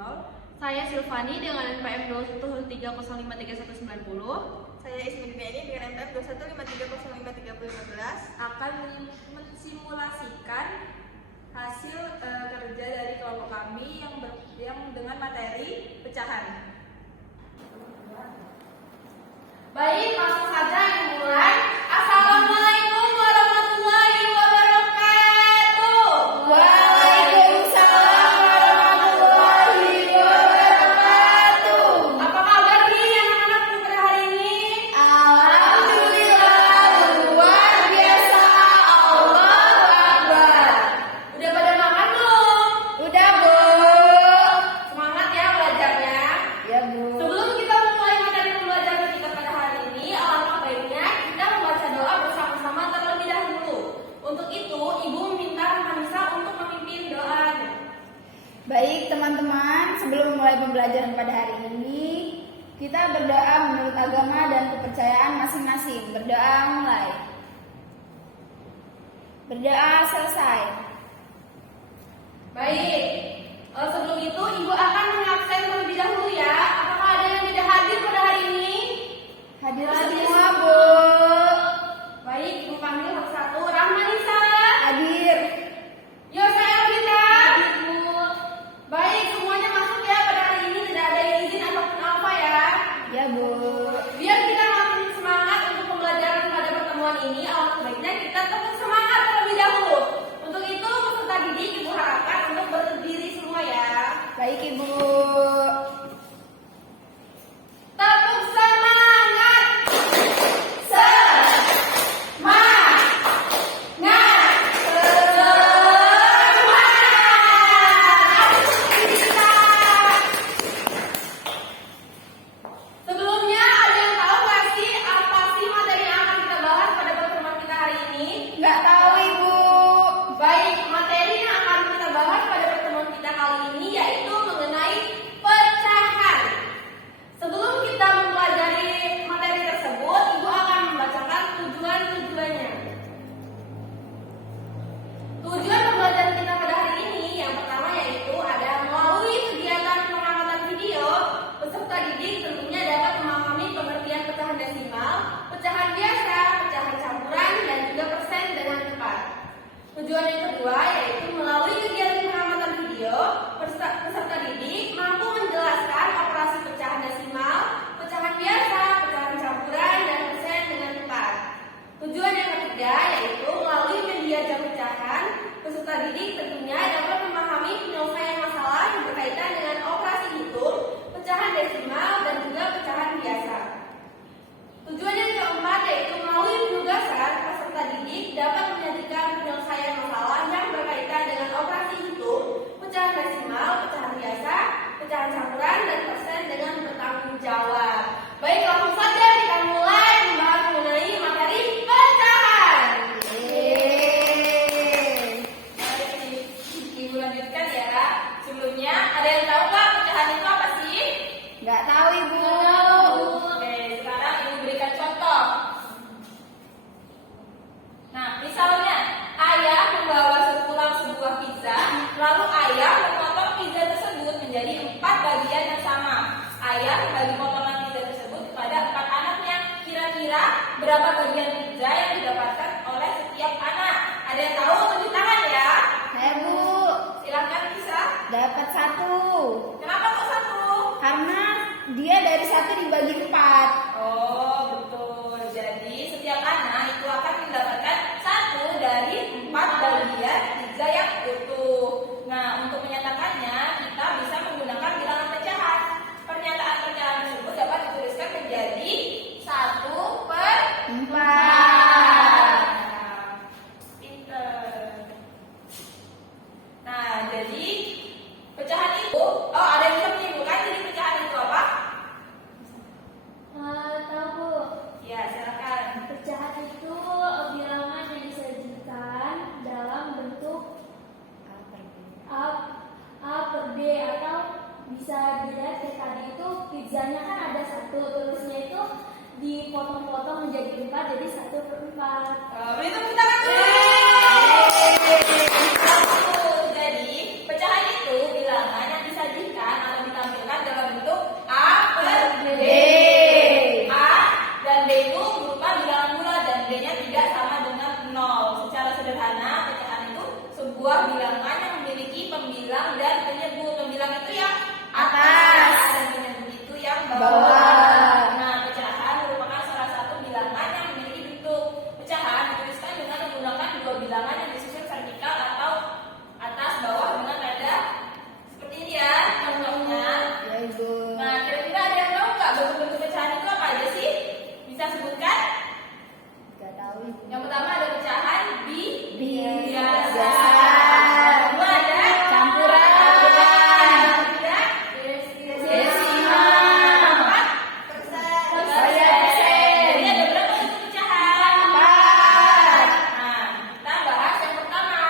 Saya Silvani dengan NPM 213053190. Saya Ismi Dunia dengan NPM 215305315 Akan mensimulasikan hasil kerja dari kelompok kami yang dengan materi pecahan. Baik, langsung saja dimulai. Assalamualaikum warahmatullahi wabarakatuh. Waalaikumsalam warahmatullahi wabarakatuh. Apa kabar nih anak-anakku pada hari ini? Alhamdulillah, luar biasa. Allahu Akbar. Udah pada makan belum? Udah, Bu. Semangat ya belajarnya. Ya, Bu. Sebelum kita memulai materi pembelajaran kita pada hari ini, alangkah baiknya kita membaca doa bersama-sama terlebih dahulu. Untuk itu, Ibu meminta Hanisa untuk memimpin doanya. Baik, teman-teman, sebelum memulai pembelajaran pada hari ini, kita berdoa menurut agama dan kepercayaan masing-masing. Berdoa mulai. Berdoa selesai. Baik, sebelum itu Ibu akan mengabsen terlebih dahulu ya. Apakah ada yang tidak hadir pada hari ini? Hadir Hadir semua, Bu. Baik, Ibu panggil satu-satu. Rahmanisa. Hadir. Yosa Elvita. Baik, semuanya masuk ya pada hari ini, tidak ada yang izin ataupun apa ya. Ya, Bu. Biar kita makin semangat untuk pembelajaran pada pertemuan ini, alangkah baiknya kita tetap semangat terlebih dahulu. Untuk itu, peserta didik Ibu harapkan untuk berdiri semua ya. Baik, Ibu. Tepuk semangat. Semangat. Sebelumnya ada yang tahu nggak sih apa sih materi yang akan kita bahas pada pertemuan kita hari ini? Nggak tahu, Ibu. Baik, materi yang akan kita bahas pada pertemuan kita kali ini yaitu mengenai pecahan. Sebelum kita mempelajari materi tersebut, Ibu akan membacakan tujuan-tujuannya. Tujuan pembelajaran kita pada hari ini yang pertama yaitu ada melalui kegiatan pengamatan video, peserta didik tentunya dapat memahami pengertian pecahan desimal, pecahan biasa, pecahan campuran, dan juga persen dengan tepat. Tujuan yang kedua yaitu melalui kegiatan pengamatan video, peserta didik mampu menjelaskan operasi pecahan desimal, pecahan biasa, pecahan campuran, dan persen dengan tepat. Tujuan yang ketiga yaitu melalui media jam pecahan, peserta didik tentunya dapat memahami penyelesaian masalah yang berkaitan dengan operasi hitung, pecahan desimal, dan juga pecahan biasa. Tujuan yang keempat yaitu melalui penugasan, peserta didik dapat menyajikan penyelesaian masalah yang berkaitan dengan operasi hitung, pecahan desimal, pecahan biasa, pecahan campuran, dan persen dengan bertanggung jawab. Baik, langsung saja kita mulai membahas mengenai materi pecahan. Baik, Ibu lanjutkan ya. Sebelumnya, ada yang tahu nggak pecahan itu apa sih? Nggak tahu, Ibu. Oke, sekarang Ibu berikan contoh. Nah, misalnya ayah membawa sepulang sebuah pizza, lalu ayah memotong pizza tersebut menjadi 4 bagian yang sama. Ayah membagi potongan pizza tersebut kepada 4 anaknya. Kira-kira berapa bagian pizza yang didapatkan oleh setiap anak? Ada yang tahu? Tunjuk tangan ya. Saya, Bu. Silakan bisa. Dapat 1. Kenapa kok 1? Karena dia dari 1 dibagi 4. Oh, betul. Jadi setiap anak itu akan mendapatkan 1 dari 4 bagian pizza yang utuh. Nah, untuk menyatakannya kita bisa menggunakan bilangan pecahan. Pernyataan pecahan tersebut dapat dituliskan menjadi 1/4. Pinter. Nah, jadi pecahan itu, ada yang bisa menyimpulkan jadi pecahan itu apa? Tahu, Bu. Ya, silakan. Pecahan itu bilangan yang disajikan dalam bentuk A per B, atau bisa dilihat kayak tadi itu pizzanya kan ada 1, terusnya itu dipotong-potong menjadi 4, jadi 1/4. Beri tepuk tangan dulu. Jadi pecahan itu bilangan yang disajikan bawah. Nah, pecahan merupakan salah satu bilangan yang memiliki bentuk pecahan dituliskan dengan menggunakan dua bilangan yang disusun vertikal atau atas bawah dengan nada seperti ini ya contohnya. Ya Ibu. Nah, kira-kira ada yang tahu nggak bentuk-bentuk pecahan itu apa aja sih? Bisa sebutkan? Gak tahu Ibu. Yang pertama ada pecahan biasa. Biasa. Yang kedua ada Campuran. yang ketiga desimal. Keempat persen. Jadi ada berapa bentuk pecahan? 4. Nah, kita bahas yang pertama.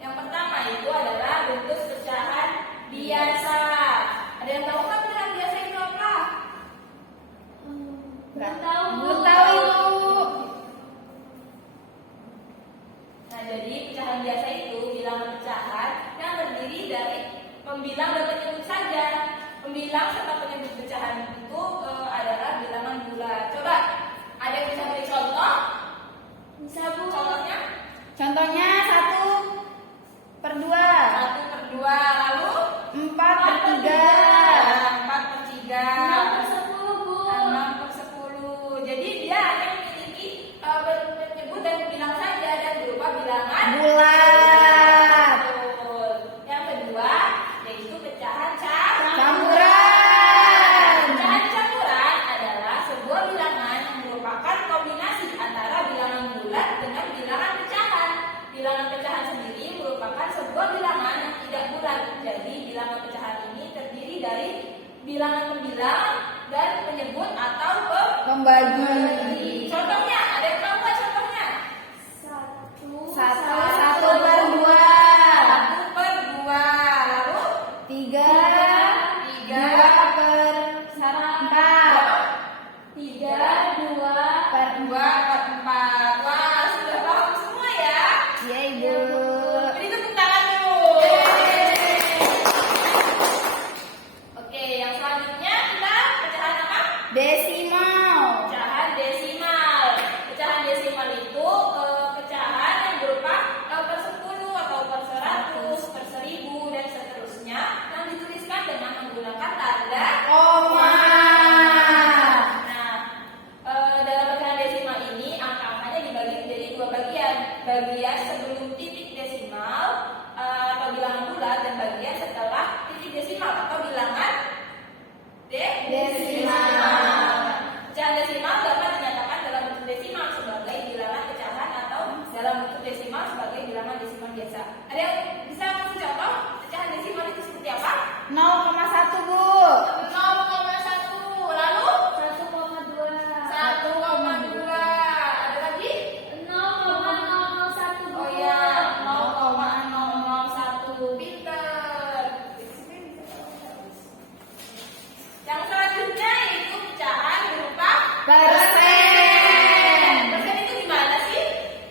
Yang pertama itu adalah bentuk pecahan biasa. Ada yang tahu kan pecahan biasa itu apa? Nggak tahu. Belum tahu Ibu. Nah, jadi pecahan biasa itu bilangan pecahan yang terdiri dari pembilang dan penyebut saja. Pembilang serta penyebut pecahan itu adalah bilangan bulat. Coba, ada yang bisa beri contoh? Bisa Bu. Contohnya Contohnya 1/2. 1/2, lalu 4/3. 4/3. 6/10 Bu. 6/10. Jadi dia hanya memiliki penyebut dan bilang saja dan berupa bilangan Bulat. betul. Yang kedua yaitu pecahan Campuran. Pecahan campuran adalah sebuah bilangan yang merupakan kombinasi antara bilangan bulat dengan bilangan pecahan. Bilangan pecahan sendiri merupakan sebuah bilangan yang tidak bulat. Jadi bilangan pecahan ini terdiri dari bilangan pembilang dan penyebut atau Pembagi. Contohnya, ada yang tahu nggak contohnya? 1/2. 1/2. Lalu 3. 3 2/4. 3/2. 2/4. Wah, sudah paham semua ya? Iya Ibu. Beri tepuk tangan dulu. Oke, yang selanjutnya kita pecahan apa? Desimal. Pecahan desimal. Pecahan desimal itu pecahan yang berupa per 10 atau per 100, per 1000 dan seterusnya yang dituliskan dengan menggunakan tanda Koma. Nah, dalam pecahan desimal ini angka-angkanya dibagi menjadi dua bagian. Bagian sebelum titik desimal atau bilangan bulat dan bagian setelah titik desimal atau bilangan Desimal. Pecahan desimal dapat dinyatakan dalam bentuk desimal sebagai bilangan pecahan atau dalam bentuk desimal sebagai bilangan desimal biasa. Ada yang bisa kasih contoh pecahan desimal itu seperti apa? 0,1 Bu. 0,1. Lalu 1,2. 1,2. Ada lagi? 0,001 Bu. Oh ya, 0,001. Pinter. Yang selanjutnya yaitu pecahan berupa Persen. Persen itu gimana sih?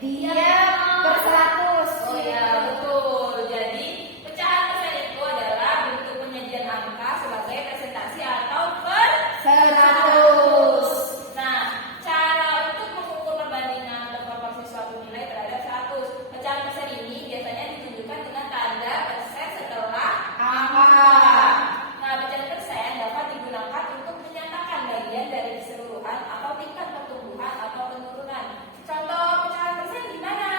Dia per 100. Oh ya, betul. Jadi pecahan persen itu adalah bentuk penyajian angka sebagai presentasi atau per 100. Nah, cara untuk mengukur perbandingan atau proporsi suatu nilai terhadap 100. Pecahan persen ini biasanya ditunjukkan dengan tanda persen setelah Angka. Nah, pecahan persen dapat digunakan untuk menyatakan bagian dari keseluruhan atau tingkat pertumbuhan atau penurunan. Contoh pecahan persen gimana?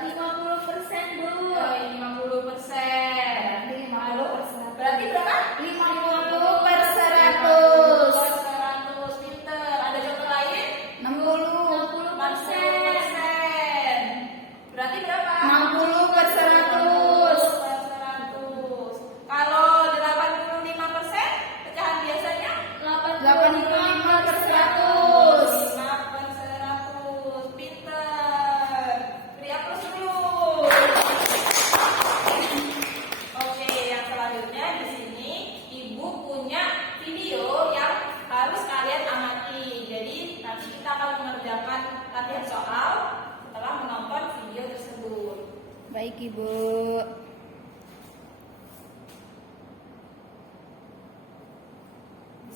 50% Bu. 50%. 50%. Berarti berapa? 50 per 100. 100. 100. Pinter. Ada contoh lain? 60. 40%. Berarti berapa? 60 per 100. 100. Kalau 85%, pecahan biasanya 85 per 100. 5 per 100. Pinter. Beri aplaus dulu. Oke, yang selanjutnya di sini Ibu punya video yang harus kalian amati. Jadi nanti kita akan mengerjakan latihan soal setelah menonton video tersebut. Baik Ibu.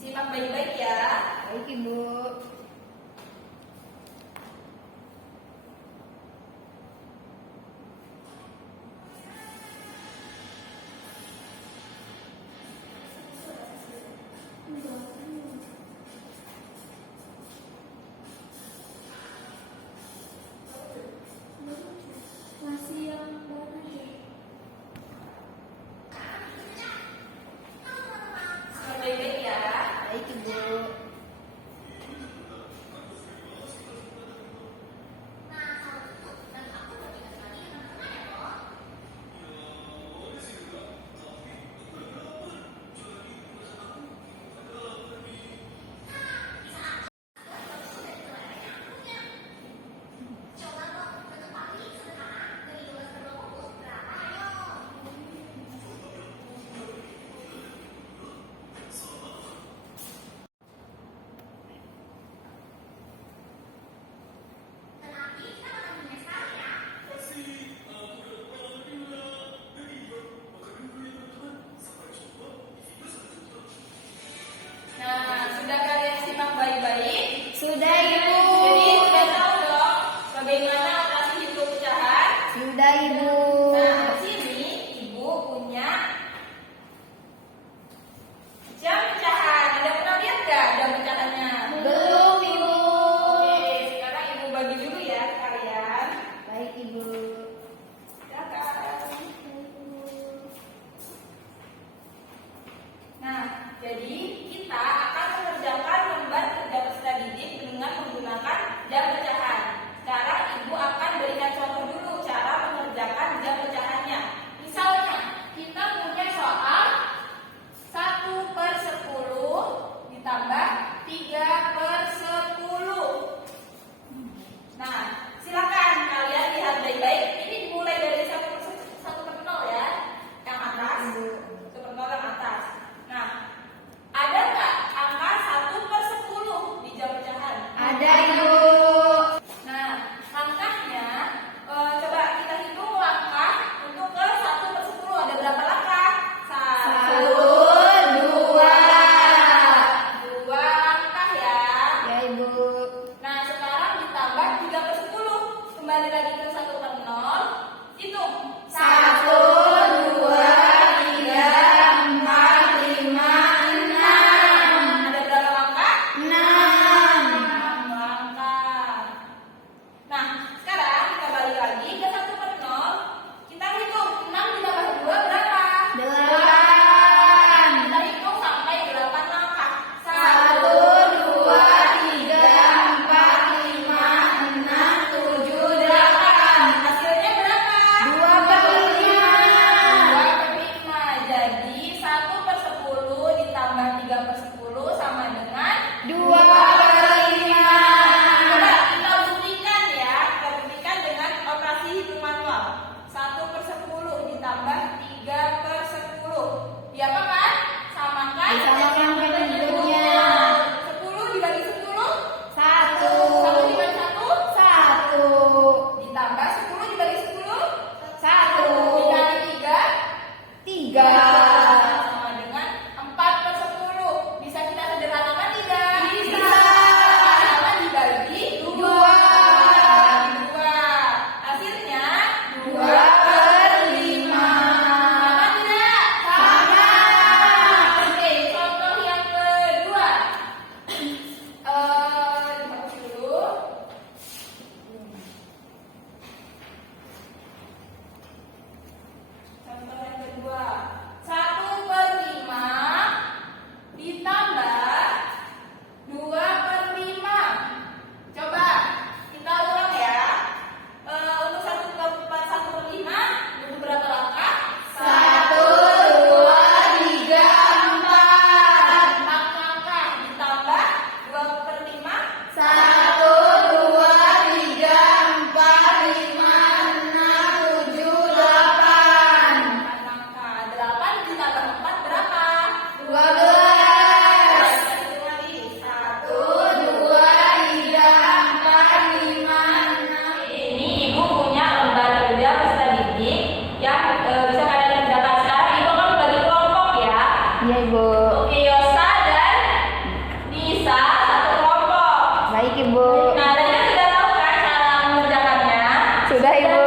Simak baik-baik ya. Baik Ibu. 3/10 sama dengan 2/5. Coba kita buktikan ya, kita buktikan dengan operasi hitung manual. 1/10 ditambah 3/10. Diapa kan? Samakan. Disamakan bentuknya. 10 dibagi 10. 1. 1 dibagi 1. 1. Ditambah 10 dibagi 10. 1. Dikali 3. 3. Sama dengan 4/10. Bisa kita sederhanakan tidak? Bisa. Sama dibagi 2. 2. Hasilnya 2/5. Sama tidak? Sama. Oke, contoh yang kedua. Dihapus dulu. Contoh yang kedua. 1/5 ditambah 2/5. Coba kita ulang ya. Untuk 1/5 butuh berapa langkah? 1, 2, 3, 4. 4 langkah ditambah 2/5. 1, 2, 3, 4, 5, 6, 7, 8. 4 langkah. 8 ditambah 4 berapa? 12. Hitung lagi. 1, 1, 2, 3, 4, 5, 6. Ini Ibu punya lembar kerja peserta didik yang bisa kalian kerjakan sekarang. Ibu akan bagi kelompok ya. Iya, Ibu. Oke, Yosa dan Nisa satu kelompok. Baik, Ibu. Nah, tadi kan sudah tahu kan cara mengerjakannya. Sudah, Ibu.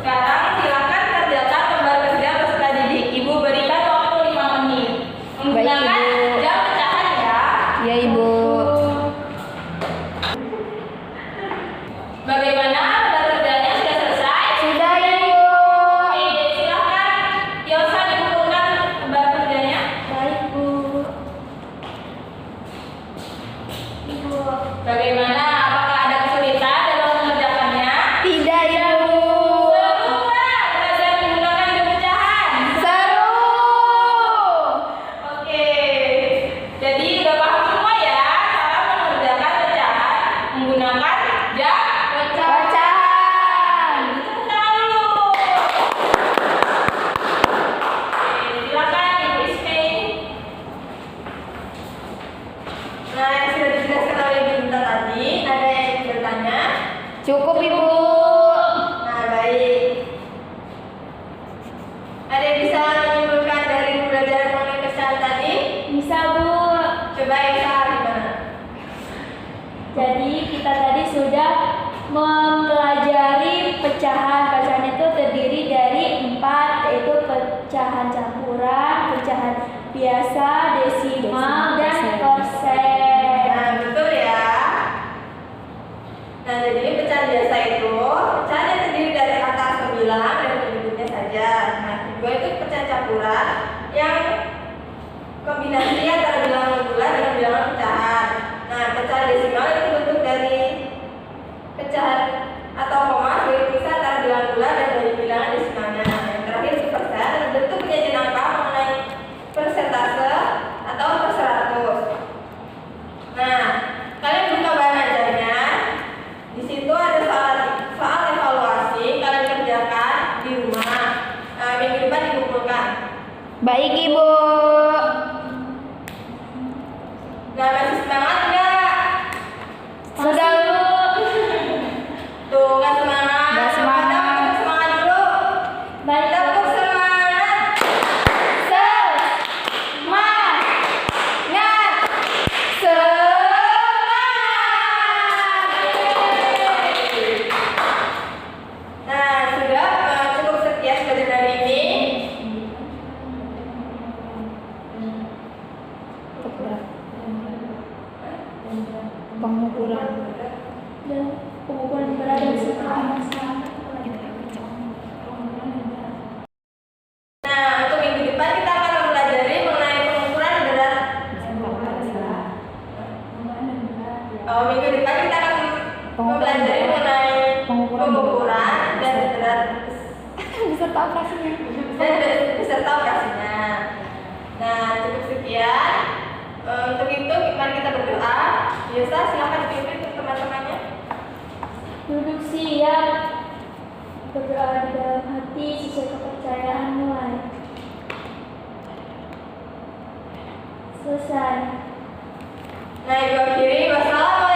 Sekarang silakan kerjakan lembar kerja peserta didik. Ibu berikan waktu 5 menit. Menggunakan Ibu. jam pecahan ya. Iya, Ibu. Bagaimana lembar kerjanya sudah selesai? Sudah, Ibu. Oke, silakan Yosa dikumpulkan lembar kerjanya. Baik, Bu. Ibu. Bagaimana? Apakah ada kesulitan dalam mengerjakannya? Tidak, Ibu. Seru nggak belajar menggunakan jam pecahan? Seru. Oke, jadi udah paham semua ya cara mengerjakan pecahan menggunakan jam Pecahan. Tepuk tangan dulu. Oke, silakan Ibu Ismi. Nah, yang sudah dijelaskan oleh Ibu Intan tadi, ada yang ingin bertanya? Cukup, Ibu. Nah, baik. Ada yang bisa menyimpulkan dari pembelajaran mengenai pecahan tadi? Bisa, Bu. Coba Esa gimana? Jadi kita tadi sudah mempelajari pecahan. Pecahan itu terdiri dari 4, yaitu pecahan campuran, pecahan biasa, desimal, dan persen. Nah, betul ya. Nah, jadi pecahan biasa itu pecahan yang terdiri dari angka 9 dan penyebutnya saja. Nah, kedua itu pecahan campuran yang kombinasi antara bilangan regular dengan bilangan pecahan. Nah, pecahan desimal itu bentuk dari pecahan atau koma sebagai pemisah antara bilangan regular dan dari bilangan desimalnya. Nah, yang terakhir itu persen bentuk penyajian angka mengenai persentase atau per 100. Nah, kalian buka bahan ajarnya. Di situ ada soal evaluasi kalian kerjakan di rumah. Nah, minggu depan dikumpulkan. Baik, Ibu. Nah, masih semangat nggak? Sudah, Bu. Tuh, nggak semangat. Nggak semangat. Tepuk semangat dulu. Baik, Bu. Tepuk semangat. Semangat. Nah, sudah cukup sekian pelajaran hari ini. Pengukuran. Dan pengukuran berat dan setelah masalah. Nah, untuk minggu depan kita akan mempelajari mengenai pengukuran berat. Oh, minggu depan kita akan mempelajari mengenai pengukuran dan berat Beserta operasinya. dan beserta operasinya. Nah, cukup sekian. Yosa, silakan dipimpin untuk teman-temannya. Duduk siap, berdoa di dalam hati sesuai kepercayaan mulai. Selesai. Nah, ibu akhiri. Wassalamualaikum